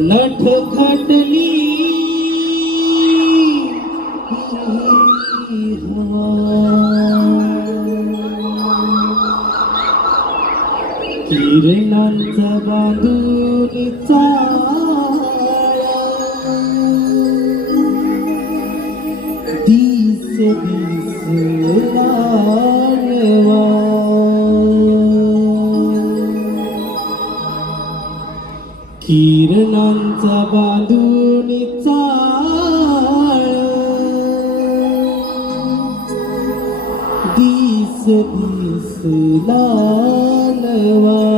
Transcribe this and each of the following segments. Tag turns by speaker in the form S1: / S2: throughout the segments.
S1: লঠ খাটলি কিরণাঞ্চা বাঁধুনি দিশে দিশে লাগে किरणांचा बांधून चाळ. दिस दिस लालवा.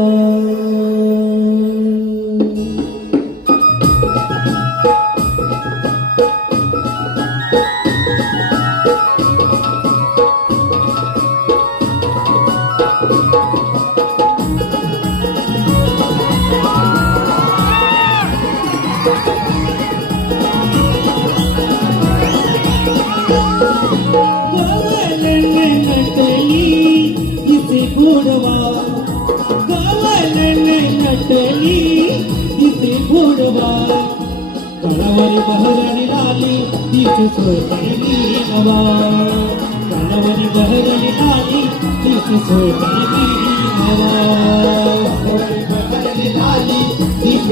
S1: गवळण नटली तिचे बहरणी लाली तिचे सोडली नवा कणावरी बहरणी लाली तिचे सोडली नवा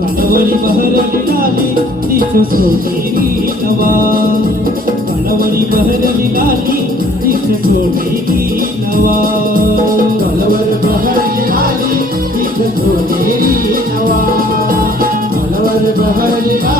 S1: ಕಣವಳಿ ಬಹರಲಿ ಲಾಲಿ ದಿಸು ಸೋಡೇರಿ ನವಾ ಕಣವಳಿ ಬಹರಲಿ ಲಾಲಿ ದಿಸು ಸೋಡೇರಿ ನವಾ
S2: ಕಲವರ ಬಹರಲಿ ಲಾಲಿ ದಿಸು ಸೋಡೇರಿ ನವಾ ಕಲವರ ಬಹರಲಿ ಲಾಲಿ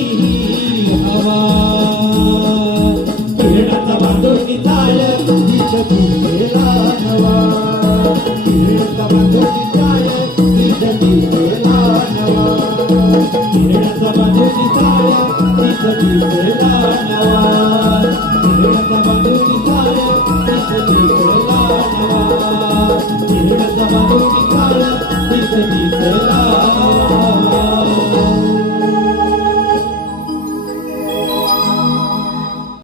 S1: Thank you.